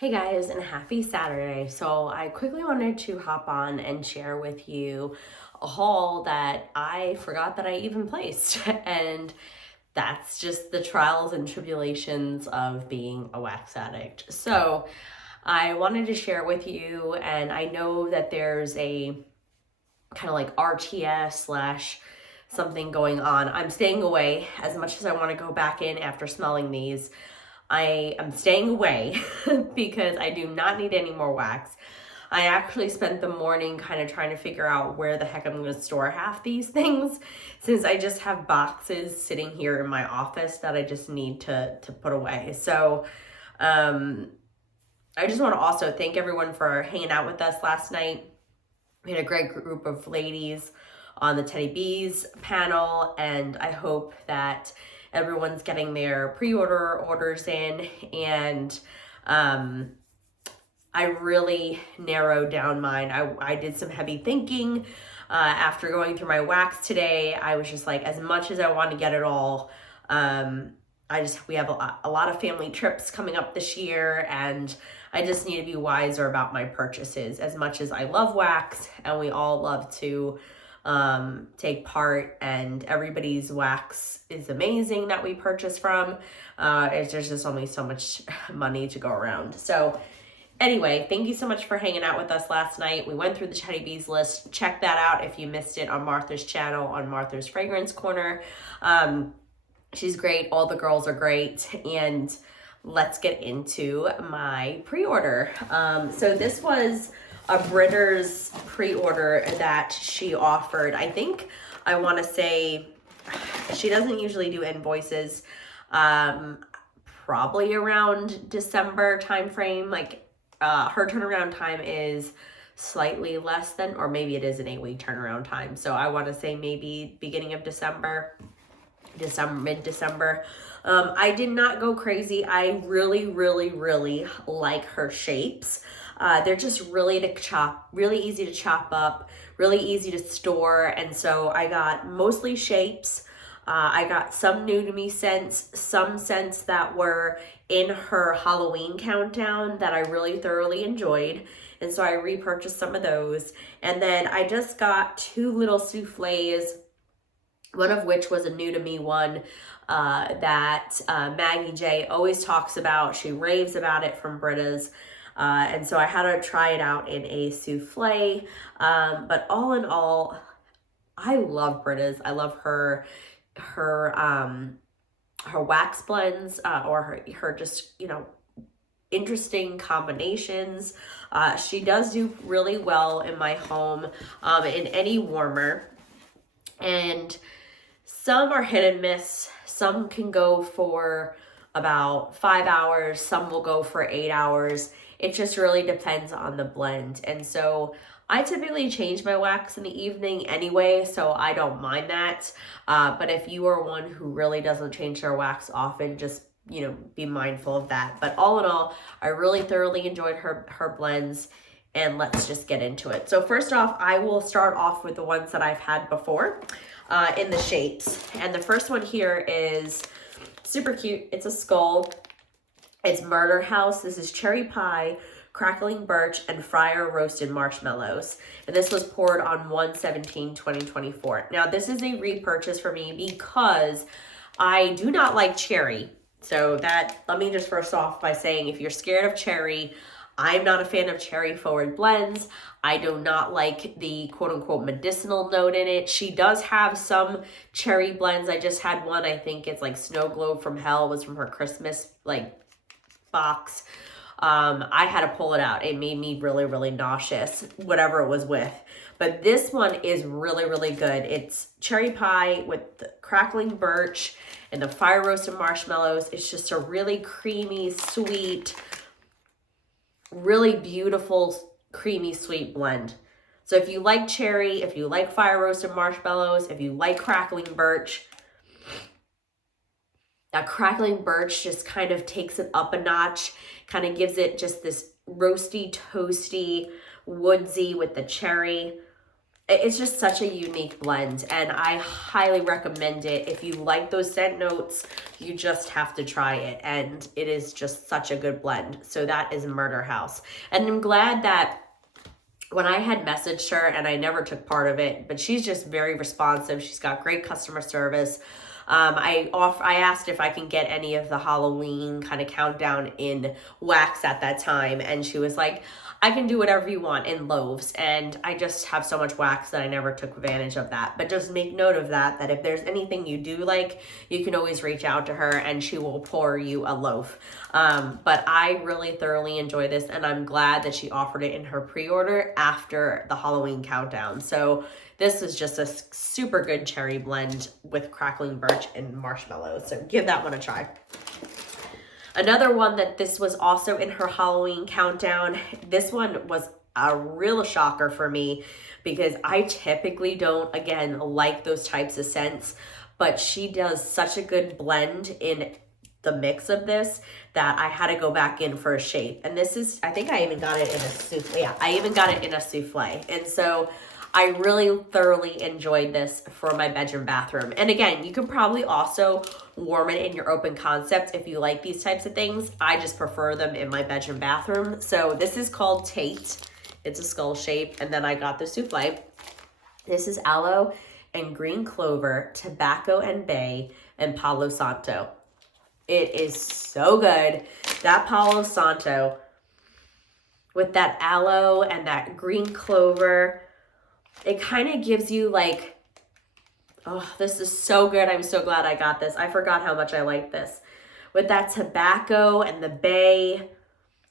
Hey guys, and happy Saturday. So I quickly wanted to hop on and share with you a haul that I forgot that I even placed. And that's just the trials and tribulations of being a wax addict. So I wanted to share with you, and I know that there's a kind of like RTS slash something going on. I'm staying away as much as I want to go back in after smelling these. I am staying away because I do not need any more wax. I actually spent the morning kind of trying to figure out where the heck I'm going to store half these things, since I just have boxes sitting here in my office that I just need to put away. So I just want to also thank everyone for hanging out with us last night. We had a great group of ladies on the Teddy Bees panel, and I hope that everyone's getting their pre-order orders in. And I really narrowed down mine. I did some heavy thinking after going through my wax today. I was just like, as much as I want to get it all, we have a lot of family trips coming up this year, and I just need to be wiser about my purchases. As much as I love wax and we all love to take part, and everybody's wax is amazing that we purchase from, there's just only so much money to go around. So anyway, thank you so much for hanging out with us last night. We went through the Teddy Bees list. Check that out if you missed it on Martha's channel, on Martha's Fragrance Corner. She's great. All the girls are great. And let's get into my pre-order. So this was a Britta's pre-order that she offered. I think, I want to say, she doesn't usually do invoices, probably around December timeframe. Like her turnaround time is slightly less than, or maybe it is an 8-week turnaround time. So I want to say maybe beginning of December, mid-December. I did not go crazy. I really like her shapes. They're just really easy to chop up, really easy to store. And so I got mostly shapes. I got some new to me scents, some scents that were in her Halloween countdown that I really thoroughly enjoyed. And so I repurchased some of those. And then I just got 2 little souffles, one of which was a new to me one that Maggie J always talks about. She raves about it from Britta's. And so I had to try it out in a souffle. But all in all, I love Britta's. I love her wax blends, or her just, interesting combinations. She does do really well in my home, in any warmer. And some are hit and miss. Some can go for about 5 hours. Some will go for 8 hours. It just really depends on the blend. And so I typically change my wax in the evening anyway, so I don't mind that. But if you are one who really doesn't change their wax often, just, be mindful of that. But all in all, I really thoroughly enjoyed her blends. And let's just get into it. So first off, I will start off with the ones that I've had before in the shapes. And the first one here is super cute. It's a skull. It's Murder House. This is cherry pie, crackling birch, and fryer roasted marshmallows. And this was poured on 1/17/2024. Now, this is a repurchase for me because I do not like cherry. So let me just first off by saying, if you're scared of cherry, I'm not a fan of cherry forward blends. I do not like the quote unquote medicinal note in it. She does have some cherry blends. I just had one, I think it's like Snow Globe from Hell, was from her Christmas box. I had to pull it out. It made me really nauseous, whatever it was with. But this one is really good. It's cherry pie with the crackling birch and the fire roasted marshmallows. It's just a really creamy, sweet, really beautiful, creamy, sweet blend. So if you like cherry, if you like fire roasted marshmallows, if you like crackling birch, that crackling birch just kind of takes it up a notch, kind of gives it just this roasty, toasty, woodsy with the cherry. it's just such a unique blend, and I highly recommend it. If you like those scent notes, you just have to try it, and it is just such a good blend. So that is Murder House. And I'm glad that when I had messaged her, and I never took part of it, but she's just very responsive. She's got great customer service. I asked if I can get any of the Halloween kind of countdown in wax at that time, and she was like, I can do whatever you want in loaves. And I just have so much wax that I never took advantage of that. But just make note of that if there's anything you do like, you can always reach out to her and she will pour you a loaf. But I really thoroughly enjoy this, and I'm glad that she offered it in her pre-order after the Halloween countdown. So this is just a super good cherry blend with crackling birch and marshmallows. So give that one a try. Another one that this was also in her Halloween countdown. This one was a real shocker for me because I typically don't, again, like those types of scents, but she does such a good blend in the mix of this that I had to go back in for a shape. And this is, I think I even got it in a souffle. Yeah, I even got it in a souffle. And so I really thoroughly enjoyed this for my bedroom bathroom. And again, you could probably also warm it in your open concept if you like these types of things. I just prefer them in my bedroom bathroom. So this is called Tate. It's a skull shape. And then I got the souffle. This is aloe and green clover, tobacco and bay, and Palo Santo. It is so good. That Palo Santo with that aloe and that green clover, it kind of gives you like, oh, this is so good. I'm so glad I got this. I forgot how much I like this. With that tobacco and the bay,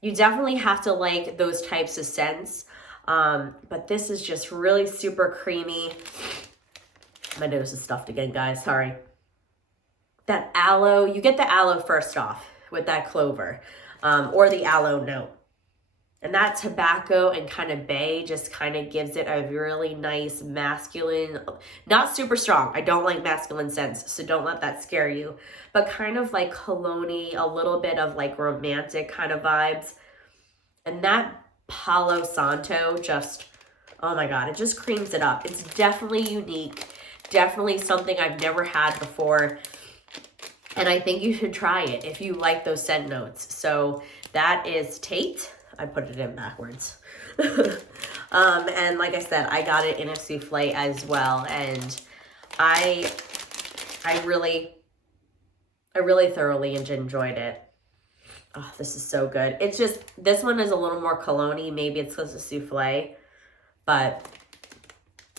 you definitely have to like those types of scents. But this is just really super creamy. My nose is stuffed again, guys. Sorry. That aloe, you get the aloe first off with that clover, or the aloe note. And that tobacco and kind of bay just kind of gives it a really nice masculine, not super strong. I don't like masculine scents, so don't let that scare you. But kind of like cologne-y, a little bit of like romantic kind of vibes. And that Palo Santo just, oh my God, it just creams it up. It's definitely unique. Definitely something I've never had before. And I think you should try it if you like those scent notes. So that is Tate. I put it in backwards. And like I said, I got it in a souffle as well. And I really thoroughly enjoyed it. Oh, this is so good. It's just, this one is a little more cologne-y. Maybe it's because of souffle, but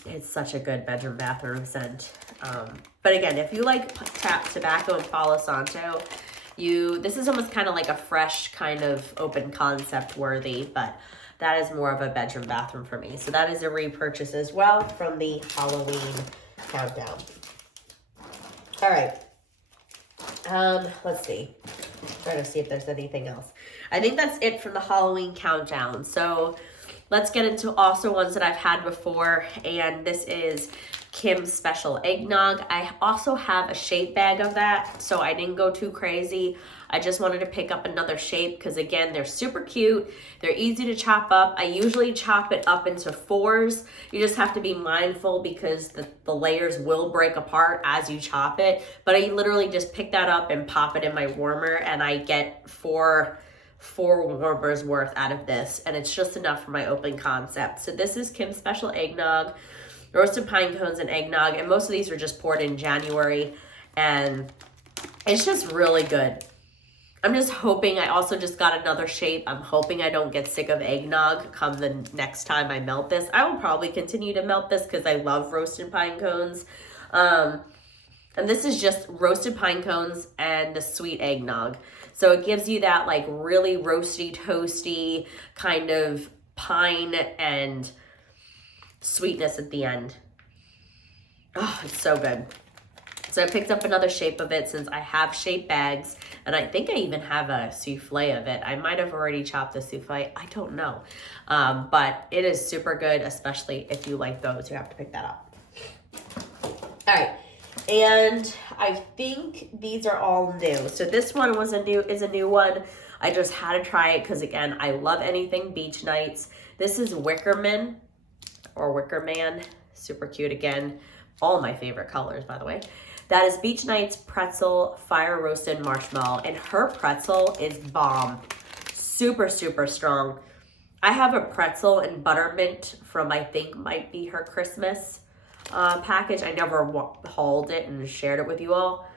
it's such a good bedroom bathroom scent. But again, if you like tobacco and Palo Santo, this is almost kind of like a fresh kind of open concept worthy, but that is more of a bedroom bathroom for me. So that is a repurchase as well from the Halloween countdown. All right. Let's see. Trying to see if there's anything else. I think that's it from the Halloween countdown. So let's get into also ones that I've had before, and this is Kim's Special Eggnog. I also have a shape bag of that, so I didn't go too crazy. I just wanted to pick up another shape because, again, they're super cute. They're easy to chop up. I usually chop it up into 4s. You just have to be mindful because the layers will break apart as you chop it. But I literally just pick that up and pop it in my warmer, and I get four warmers worth out of this, and it's just enough for my open concept. So this is Kim's Special Eggnog, roasted pine cones and eggnog, and most of these are just poured in January, and it's just really good. I'm just hoping, I also just got another shape. I'm hoping I don't get sick of eggnog come the next time I melt this. I will probably continue to melt this because I love roasted pine cones. And this is just roasted pine cones and the sweet eggnog. So it gives you that like really roasty, toasty kind of pine and sweetness at the end. Oh, it's so good. So I picked up another shape of it since I have shape bags, and I think I even have a souffle of it. I might have already chopped the souffle. I don't know. But it is super good, especially if you like those. You have to pick that up. All right. And I think these are all new. So this one is a new one. I just had to try it because, again, I love anything beach nights. This is Wickerman or Wicker Man. Super cute again. All my favorite colors, by the way. That is Beach Nights Pretzel Fire Roasted Marshmallow. And her pretzel is bomb. Super, super strong. I have a pretzel and buttermint from, I think might be her Christmas package. I never hauled it and shared it with you all.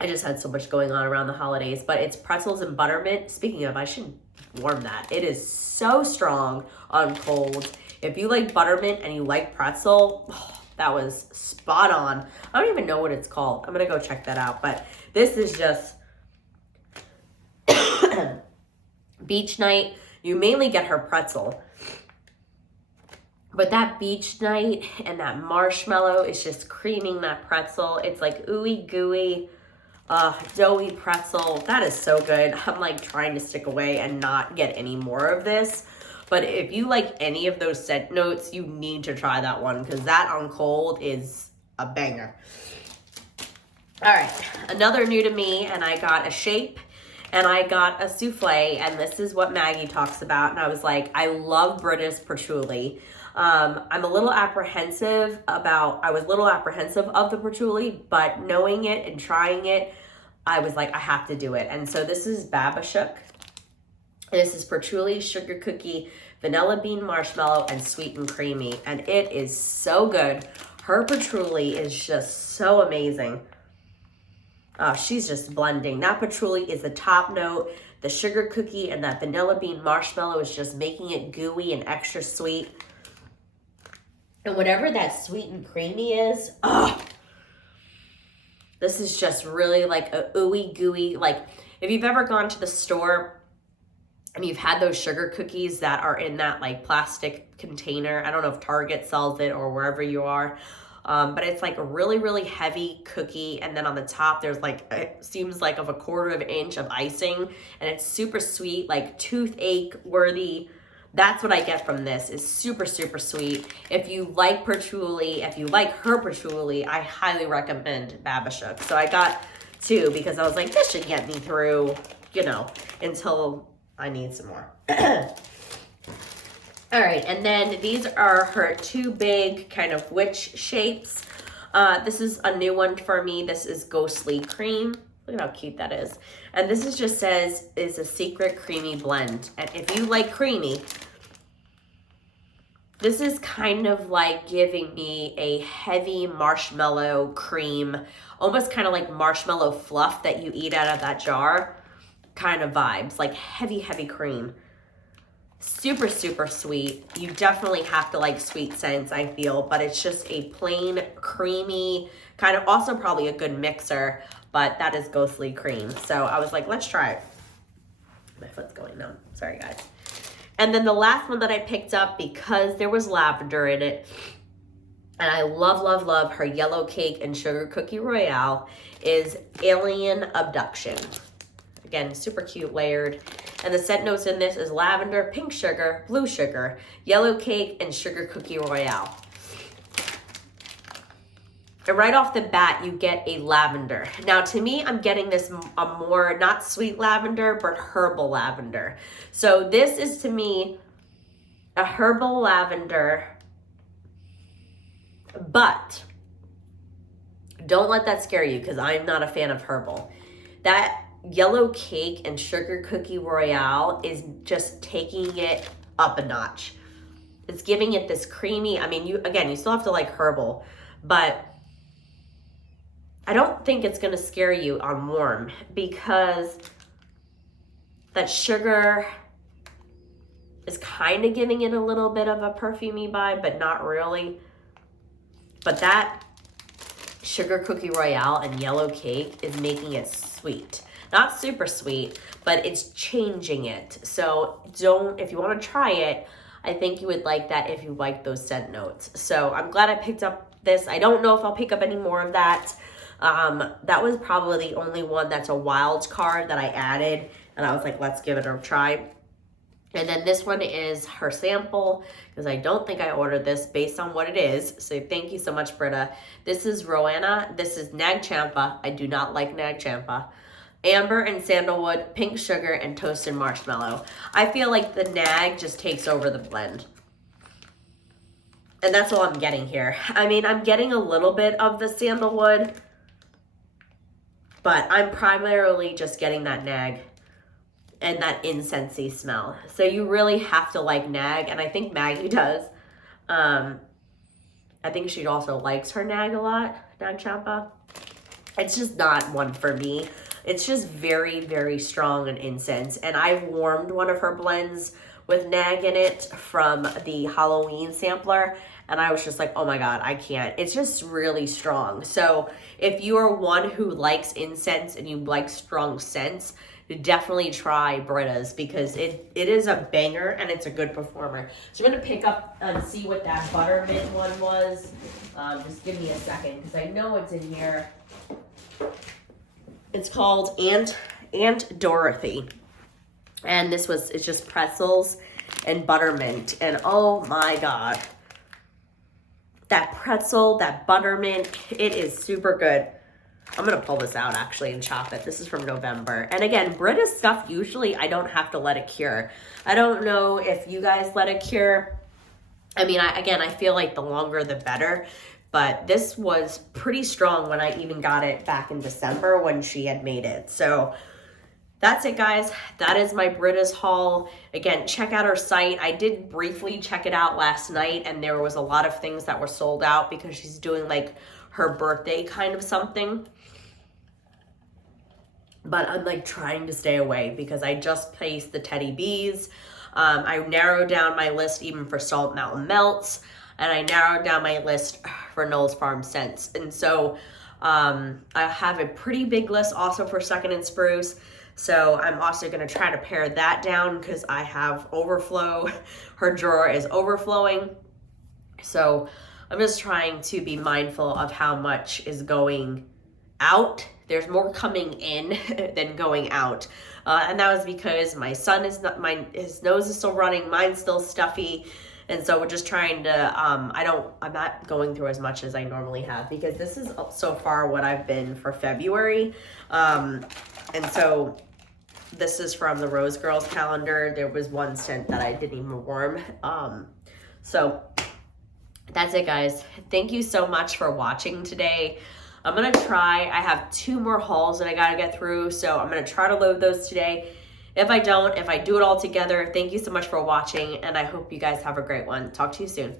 I just had so much going on around the holidays. But it's pretzels and buttermint. Speaking of, I should warm that. It is so strong on cold. If you like buttermint and you like pretzel, oh, that was spot on. I don't even know what it's called. I'm going to go check that out. But this is just beach night. You mainly get her pretzel. But that beach night and that marshmallow is just creaming that pretzel. It's like ooey gooey, doughy pretzel. That is so good. I'm like trying to stick away and not get any more of this. But if you like any of those scent notes, you need to try that one because that on cold is a banger. All right, another new to me, and I got a shape and I got a souffle, and this is what Maggie talks about. And I was like, I love Britta's patchouli. I'm a little apprehensive I was a little apprehensive of the patchouli, but knowing it and trying it, I was like, I have to do it. And so this is Babashook. This is patchouli, sugar cookie, vanilla bean marshmallow, and sweet and creamy. And it is so good. Her patchouli is just so amazing. Oh, she's just blending. That patchouli is the top note. The sugar cookie and that vanilla bean marshmallow is just making it gooey and extra sweet. And whatever that sweet and creamy is, this is just really like a ooey gooey. Like if you've ever gone to the store and you've had those sugar cookies that are in that like plastic container. I don't know if Target sells it or wherever you are. But it's like a really, really heavy cookie. And then on the top, there's like, it seems like of a 1/4 inch of icing. And it's super sweet, like toothache worthy. That's what I get from this. Is super, super sweet. If you like patchouli, if you like her patchouli, I highly recommend Babashook. So I got 2 because I was like, this should get me through, until I need some more. All right, and then these are her 2 big kind of witch shapes. This is a new one for me. This is Ghostly Cream. Look at how cute that is. And this is just says is a secret creamy blend. And if you like creamy, this is kind of like giving me a heavy marshmallow cream, almost kind of like marshmallow fluff that you eat out of that jar kind of vibes, like heavy, heavy cream. Super, super sweet. You definitely have to like sweet scents, I feel, but it's just a plain creamy, kind of also probably a good mixer, but that is Ghostly Cream. So I was like, let's try it. My foot's going numb. Sorry, guys. And then the last one that I picked up because there was lavender in it, and I love, love, love her Yellow Cake and Sugar Cookie Royale, is Alien Abduction. Again, super cute, layered. And the scent notes in this is lavender, pink sugar, blue sugar, yellow cake, and sugar cookie royale. And right off the bat, you get a lavender. Now, to me, I'm getting this a more, not sweet lavender, but herbal lavender. So this is, to me, a herbal lavender. But don't let that scare you because I'm not a fan of herbal. That Yellow Cake and Sugar Cookie Royale is just taking it up a notch. It's giving it this creamy, I mean, you still have to like herbal, but I don't think it's gonna scare you on warm because that sugar is kind of giving it a little bit of a perfumey vibe, but not really. But that Sugar Cookie Royale and Yellow Cake is making it sweet. Not super sweet, but it's changing it. So if you want to try it, I think you would like that if you like those scent notes. So I'm glad I picked up this. I don't know if I'll pick up any more of that. That was probably the only one that's a wild card that I added. And I was like, let's give it a try. And then this one is her sample because I don't think I ordered this based on what it is. So thank you so much, Britta. This is Roanna. This is Nag Champa. I do not like Nag Champa. Amber and sandalwood, pink sugar, and toasted marshmallow. I feel like the Nag just takes over the blend. And that's all I'm getting here. I mean, I'm getting a little bit of the sandalwood, but I'm primarily just getting that nag and that incensey smell. So you really have to like nag, and I think Maggie does. I think she also likes her nag a lot, Nag Champa. It's just not one for me. It's just very, very strong and incense. And I've warmed one of her blends with nag in it from the Halloween sampler, and I was just like, oh my God, I can't. It's just really strong. So if you are one who likes incense and you like strong scents, definitely try Britta's, because it is a banger and it's a good performer. So I'm going to pick up and see what that buttermint one was. Just give me a second, because I know it's in here. It's called Aunt Dorothy. And it's just pretzels and buttermint. And oh my God. That pretzel, that buttermint, it is super good. I'm going to pull this out actually and chop it. This is from November. And again, Britta's stuff, usually I don't have to let it cure. I don't know if you guys let it cure. I mean, I feel like the longer the better. But this was pretty strong when I even got it back in December when she had made it. So that's it, guys. That is my Britta's haul. Again, check out her site. I did briefly check it out last night, and there was a lot of things that were sold out because she's doing like her birthday kind of something. But I'm like trying to stay away because I just placed the Teddy Bees. I narrowed down my list even for Salt Mountain Melts. And I narrowed down my list for Knowles Farm scents. And so I have a pretty big list also for Second and Spruce. So I'm also going to try to pare that down because I have overflow. Her drawer is overflowing. So I'm just trying to be mindful of how much is going out. There's more coming in than going out. And that was because my son his nose is still running. Mine's still stuffy. And so we're just trying to, I'm not going through as much as I normally have, because this is so far what I've been for February. And so this is from the Rose Girls calendar. There was one scent that I didn't even warm. So that's it, guys. Thank you so much for watching today. I'm going to try, I have 2 more hauls that I got to get through. So I'm going to try to load those today. If I do it all together, thank you so much for watching, and I hope you guys have a great one. Talk to you soon.